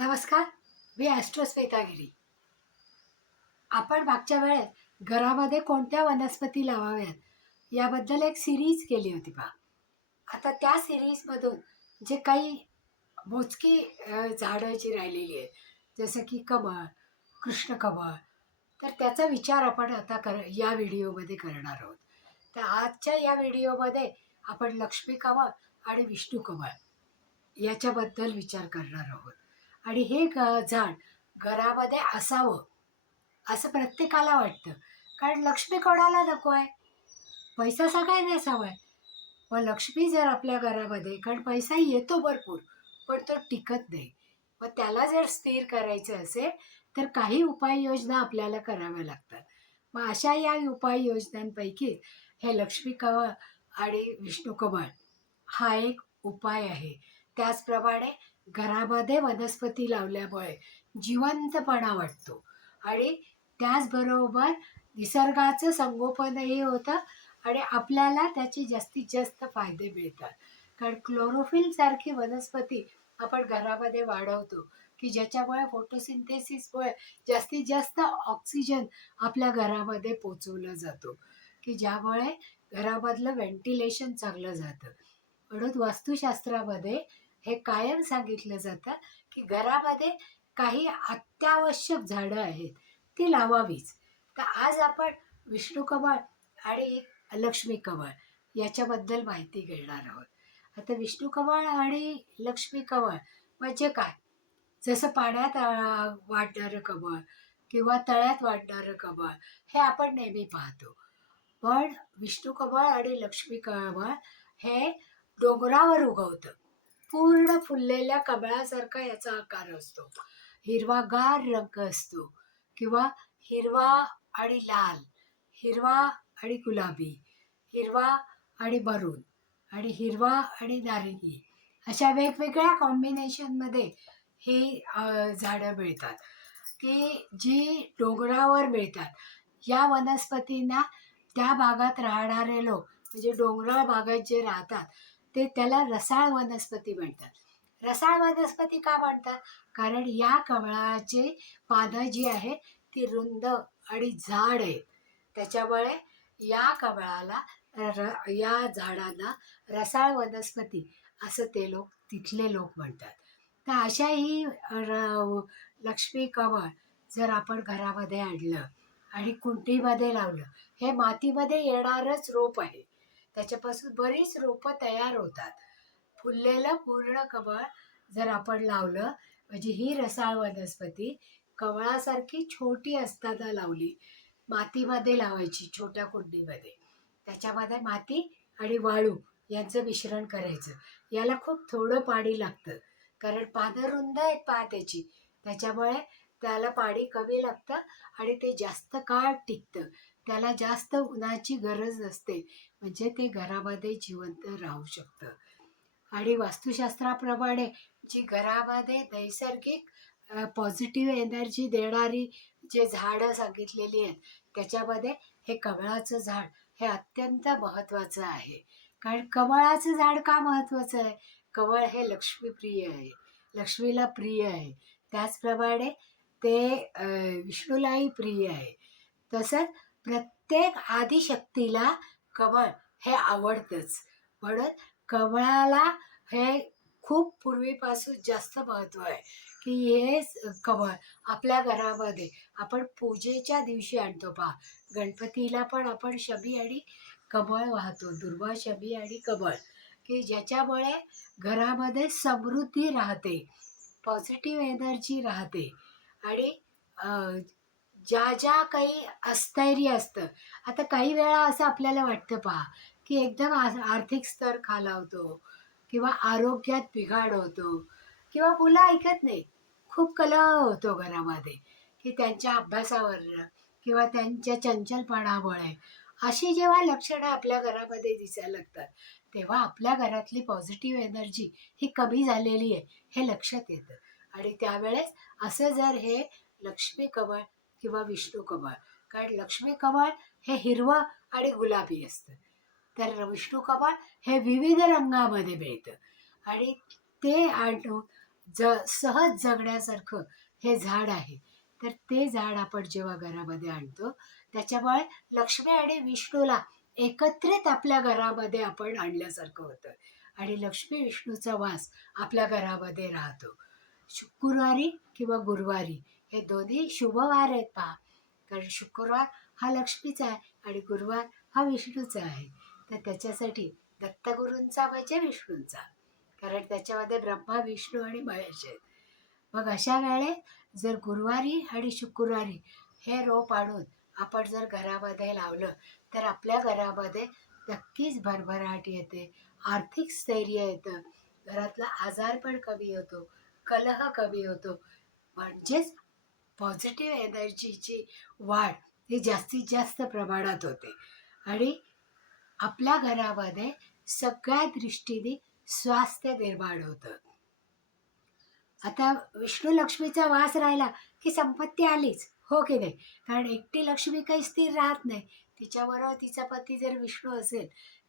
नमस्कार मी ॲस्ट्रो स्वेतागिरी आपण मागच्या वेळेत घरामध्ये कोणत्या वनस्पती लावाव्यात याबद्दल एक सिरीज केली होती पहा. आता त्या सिरीजमधून जे काही मोजकी झाडं जी राहिलेली आहेत जसं की कमळ कृष्ण कमळ तर त्याचा विचार आपण आता कर या व्हिडिओमध्ये करणार आहोत. तर आजच्या या व्हिडिओमध्ये आपण लक्ष्मी कमळ आणि विष्णू कमळ याच्याबद्दल विचार करणार आहोत. आणि हे ग झाड घरामध्ये असावं असं प्रत्येकाला वाटतं. कारण लक्ष्मी कोणाला नको आहे? पैसा सगळ्यांना असावा आहे. मग लक्ष्मी जर आपल्या घरामध्ये कारण पैसा येतो भरपूर पण तो टिकत नाही. मग त्याला जर स्थिर करायचं असेल तर काही उपाययोजना आपल्याला कराव्या लागतात. मग अशा या उपाययोजनांपैकी हे लक्ष्मी कवळ आणि विष्णू कमळ हा एक उपाय आहे. त्याचप्रमाणे घरामध्ये वनस्पती लावल्यामुळे जिवंतपणा वाटतो आणि त्याचबरोबर निसर्गाचं संगोपनही होतं आणि आपल्याला त्याचे जास्तीत जास्त फायदे मिळतात. कारण क्लोरोफिलसारखी वनस्पती आपण घरामध्ये वाढवतो की ज्याच्यामुळे फोटोसिंथेसिसमुळे जास्तीत जास्त ऑक्सिजन आपल्या घरामध्ये पोचवलं जातो की ज्यामुळे घरामधलं व्हेंटिलेशन चांगलं जातं. म्हणून वास्तुशास्त्रामध्ये हे कायम सांगितलं जातं की घरामध्ये काही अत्यावश्यक झाडं आहेत ती लावावीच. तर आज आपण विष्णू कमळ आणि लक्ष्मी कमळ याच्याबद्दल माहिती घेणार आहोत. आता विष्णू कमळ आणि लक्ष्मी कमळ म्हणजे काय? जसं पाण्यात वाढणारं कमळ किंवा तळ्यात वाढणारं कमळ हे आपण नेहमी पाहतो. पण विष्णू कमळ आणि लक्ष्मी कमळ हे डोंगरावर उगवतं. पूर्ण फुललेल्या कमळासारखा याचा आकार असतो. हिरवागार रंग असतो किंवा हिरवा आणि लाल हिरवा आणि गुलाबी हिरवा आणि मरून आणि हिरवा आणि नारिंगी अशा वेगवेगळ्या कॉम्बिनेशनमध्ये ही झाडं मिळतात. की जी डोंगरावर मिळतात या वनस्पतींना त्या भागात राहणारे लोक म्हणजे डोंगराळ भागात जे राहतात ते त्याला रसाळ वनस्पती म्हणतात. रसाळ वनस्पती का म्हणतात? कारण या कमळाचे पानं जी आहे ती रुंद आणि झाड आहे त्याच्यामुळे या कमळाला र या झाडांना रसाळ वनस्पती असं ते लोक तिथले लोक म्हणतात. तर अशा ही र लक्ष्मी कमळ जर आपण घरामध्ये आणलं आणि कुंडीमध्ये लावलं हे मातीमध्ये येणारंच रोप आहे. त्याच्यापासून बरीच रोपं तयार होतात. फुललेलं पूर्ण कमळ जर आपण लावलं म्हणजे ही रसाळ वनस्पती कमळासारखी छोटी असताना लावली मातीमध्ये लावायची छोट्या कुंडीमध्ये. त्याच्यामध्ये माती आणि वाळू यांचं मिश्रण करायचं. याला खूप थोडं पाणी लागतं कारण पानं रुंद आहेत पहा त्याची. त्याच्यामुळे त्याला पाणी कमी लागतं आणि ते जास्त काळ टिकतं. त्याला जास्त उन्हाची गरज नसते. म्हणजे ते घरामध्ये जिवंत राहू शकतं. आणि वास्तुशास्त्राप्रमाणे जी घरामध्ये नैसर्गिक पॉझिटिव्ह एनर्जी देणारी जे झाडं सांगितलेली आहेत त्याच्यामध्ये हे कमळाचं झाड हे अत्यंत महत्त्वाचं आहे. कारण कमळाचं झाड का महत्त्वाचं आहे? कमळ हे लक्ष्मीप्रिय आहे. लक्ष्मीला प्रिय आहे. त्याचप्रमाणे ते विष्णूलाही प्रिय आहे. तसंच प्रत्येक आदिशक्तीला कमळ हे आवडतंच. म्हणून कमळाला हे खूप पूर्वीपासून जास्त महत्त्व आहे की हे कमळ आपल्या घरामध्ये आपण पूजेच्या दिवशी आणतो. पहा गणपतीला पण आपण शबी आणि कमळ वाहतो दुर्वा शबी आणि कमळ की ज्याच्यामुळे घरामध्ये समृद्धी राहते पॉझिटिव्ह एनर्जी राहते आणि ज्या ज्या काही अस्थैर्य असतं. आता काही वेळा असं आपल्याला वाटतं पहा की एकदम आर्थिक स्तर खालावतो किंवा आरोग्यात बिघाड होतो किंवा मुलं ऐकत नाही खूप कलह होतो घरामध्ये की त्यांच्या अभ्यासावर किंवा त्यांच्या चंचलपणामुळे अशी जेव्हा लक्षणं आपल्या घरामध्ये दिसायला लागतात तेव्हा आपल्या घरातली पॉझिटिव्ह एनर्जी ही कमी झालेली आहे हे लक्षात येतं. आणि त्यावेळेस असं जर हे लक्ष्मी कमळ किंवा विष्णू कमळ. कारण लक्ष्मी कमळ हे हिरवं आणि गुलाबी असतं. तर विष्णू कमळ हे विविध रंगामध्ये मिळतं. आणि ते आणून ज सहज जगण्यासारखं हे झाड आहे. तर ते झाड आपण जेव्हा घरामध्ये आणतो त्याच्यामुळे लक्ष्मी आणि विष्णूला एकत्रित आपल्या घरामध्ये आपण आणल्यासारखं होतं. आणि लक्ष्मी विष्णूचा वास आपल्या घरामध्ये राहतो. शुक्रवारी किंवा गुरुवारी हे दोन्ही शुभवार आहेत पहा. कारण शुक्रवार हा लक्ष्मीचा आहे आणि गुरुवार हा विष्णूचा आहे. तर त्याच्यासाठी दत्तगुरूंचा म्हणजे विष्णूंचा. कारण त्याच्यामध्ये ब्रह्मा विष्णू आणि महेश आहेत. मग अशा वेळेत जर गुरुवारी आणि शुक्रवारी हे रोप आणून आपण जर घरामध्ये लावलं तर आपल्या घरामध्ये नक्कीच भरभराट येते. आर्थिक स्थैर्य येतं. घरातला आजार पण कमी होतो. कलह कमी होतो. म्हणजेच पॉझिटिव्ह एनर्जीची वाढ ही जास्तीत जास्त प्रमाणात होते. आणि आपल्या घरामध्ये सगळ्या दृष्टीने स्वास्थ्य निर्माण होतं. आता विष्णू लक्ष्मीचा वास राहिला की संपत्ती आलीच हो की नाही? कारण एकटी लक्ष्मी काही स्थिर राहत नाही. तिच्याबरोबर तिचा पती जर विष्णू असेल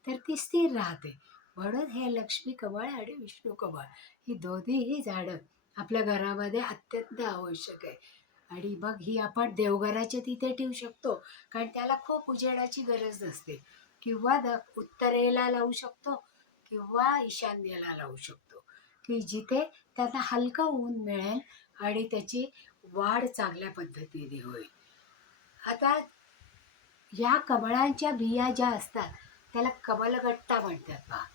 तर ती स्थिर राहते. म्हणून हे लक्ष्मी कमळ आणि विष्णू कमळ ही दोन्हीही झाडं आपल्या घरामध्ये अत्यंत आवश्यक आहे. आणि मग ही आपण देवघराच्या तिथे ठेवू शकतो. कारण त्याला खूप उजेडाची गरज नसते किंवा द उत्तरेला लावू शकतो किंवा ईशान्येला लावू शकतो. की जिथे त्यांना हलकं ऊन मिळेल आणि त्याची वाढ चांगल्या पद्धतीने होईल. आता या कमळांच्या बिया ज्या असतात त्याला कमलगट्टा म्हणतात पहा.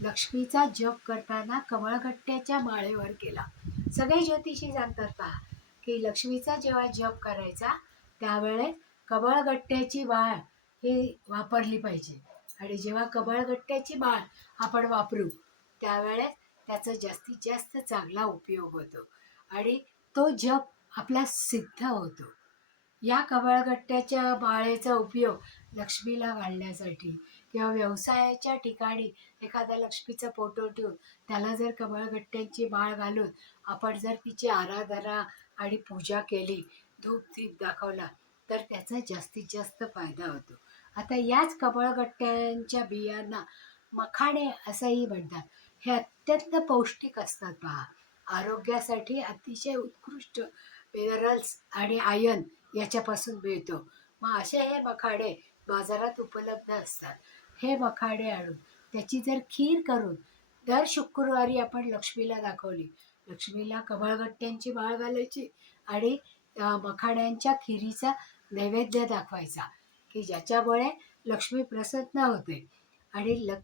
लक्ष्मीचा जप करताना कमळगट्ट्याच्या माळेवर केला. सगळे ज्योतिषी जाणतात पहा. की लक्ष्मीचा जेव्हा जप करायचा त्यावेळेस कबळगट्ट्याची बाळ ही वापरली पाहिजे. आणि जेव्हा कबळगट्ट्याची बाळ आपण वापरू त्यावेळेस त्याचा जास्तीत जास्त चांगला उपयोग होतो. आणि तो जप आपला सिद्ध होतो. या कबळगट्ट्याच्या बाळेचा उपयोग लक्ष्मीला घालण्यासाठी किंवा व्यवसायाच्या ठिकाणी एखादा लक्ष्मीचा फोटो ठेवून त्याला जर कमळगट्ट्यांची बाळ घालून आपण जर तिची आराधना आणि पूजा केली धूप दीप दाखवला तर त्याचा जास्तीत जास्त फायदा होतो. आता याच कमळगट्ट्यांच्या बियांना मखाणे असंही म्हणतात. हे अत्यंत पौष्टिक असतात पहा. आरोग्यासाठी अतिशय उत्कृष्ट मिनरल्स आणि आयन याच्यापासून मिळतो. मग असे हे मखाडे बाजारात उपलब्ध असतात. हे मखाडे आणून त्याची जर खीर करून दर शुक्रवारी आपण लक्ष्मीला दाखवली लक्ष्मीला कमळगट्ट्यांची माळ घालायची आणि मखाण्यांच्या खिरीचा नैवेद्य दाखवायचा की ज्याच्यामुळे लक्ष्मी प्रसन्न होते. आणि ल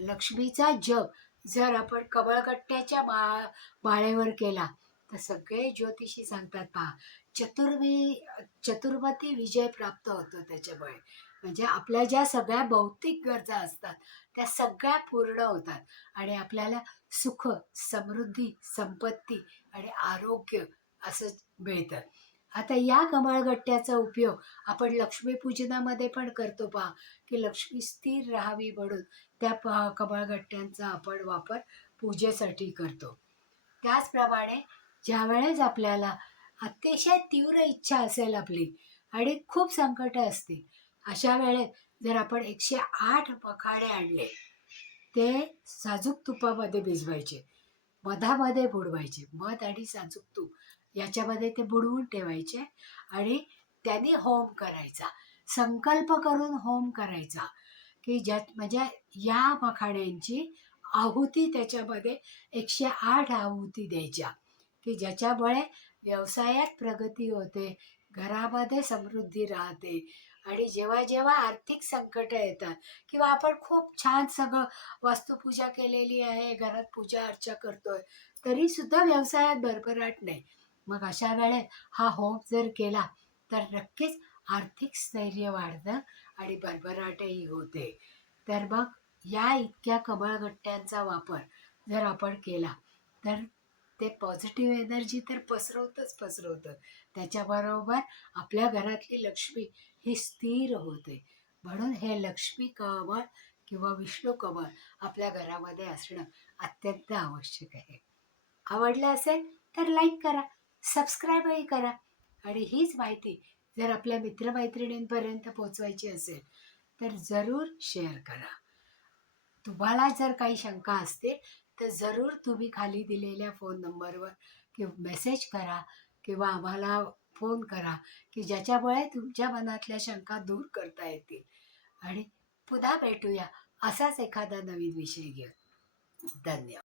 लक्ष्मीचा जप जर आपण कमळगट्ट्याच्या मा माळेवर केला तर सगळे ज्योतिषी सांगतात पहा चतुर्वी चतुर्मती विजय प्राप्त होतो त्याच्यामुळे. म्हणजे आपल्या ज्या सगळ्या भौतिक गरजा असतात त्या सगळ्या पूर्ण होतात. आणि आपल्याला सुख समृद्धी संपत्ती आणि आरोग्य असं मिळतं. आता या कमळगट्ट्याचा उपयोग आपण लक्ष्मीपूजनामध्ये पण करतो पहा की लक्ष्मी स्थिर राहावी म्हणून त्या कमळगट्ट्यांचा आपण वापर पूजेसाठी करतो. त्याचप्रमाणे ज्यावेळेस आपल्याला अतिशय तीव्र इच्छा असेल आपली आणि खूप संकट असतील अशा वेळेत जर आपण एकशे आठ पखाडे आणले ते साजूक तुपामध्ये भिजवायचे मधामध्ये बुडवायचे मध आणि साजूक तूप याच्यामध्ये ते बुडवून ठेवायचे आणि त्याने होम करायचा. संकल्प करून होम करायचा की ज्यात म्हणजे या मखाड्यांची आहुती त्याच्यामध्ये एकशे आठ आहुती द्यायच्या की ज्याच्यामुळे व्यवसायात प्रगती होते घरामध्ये समृद्धी राहते आणि जेव्हा जेव्हा आर्थिक संकट येतात किंवा आपण खूप छान सगळं वास्तुपूजा केलेली आहे घरात पूजा अर्चा करतोय तरी सुद्धा व्यवसायात भरभराट नाही. मग अशा वेळेत हा होम जर केला तर नक्कीच आर्थिक स्थैर्य वाढतं आणि भरभराटही होते. तर मग या इतक्या कमळगट्ट्यांचा वापर जर आपण केला तर ते पॉझिटिव्ह एनर्जी तर पसरवतच पसरवतं. त्याच्याबरोबर आपल्या घरातली लक्ष्मी ही स्थिर होते. म्हणून हे लक्ष्मी कवळ किंवा विष्णू कवळ आपल्या घरामध्ये असणं अत्यंत आवश्यक आहे. आवडलं असेल तर लाईक करा सबस्क्राईबही करा आणि हीच माहिती जर आपल्या मित्रमैत्रिणींपर्यंत पोचवायची असेल तर जरूर शेअर करा. तुम्हाला जर काही शंका असतील तर जरूर तुम्ही खाली दिलेल्या फोन नंबरवर किंवा मेसेज करा किंवा आम्हाला फोन करा की ज्याच्यामुळे तुमच्या मनातल्या शंका दूर करता येतील. आणि पुन्हा भेटूया असाच एखादा नवीन विषय घेऊन. धन्यवाद.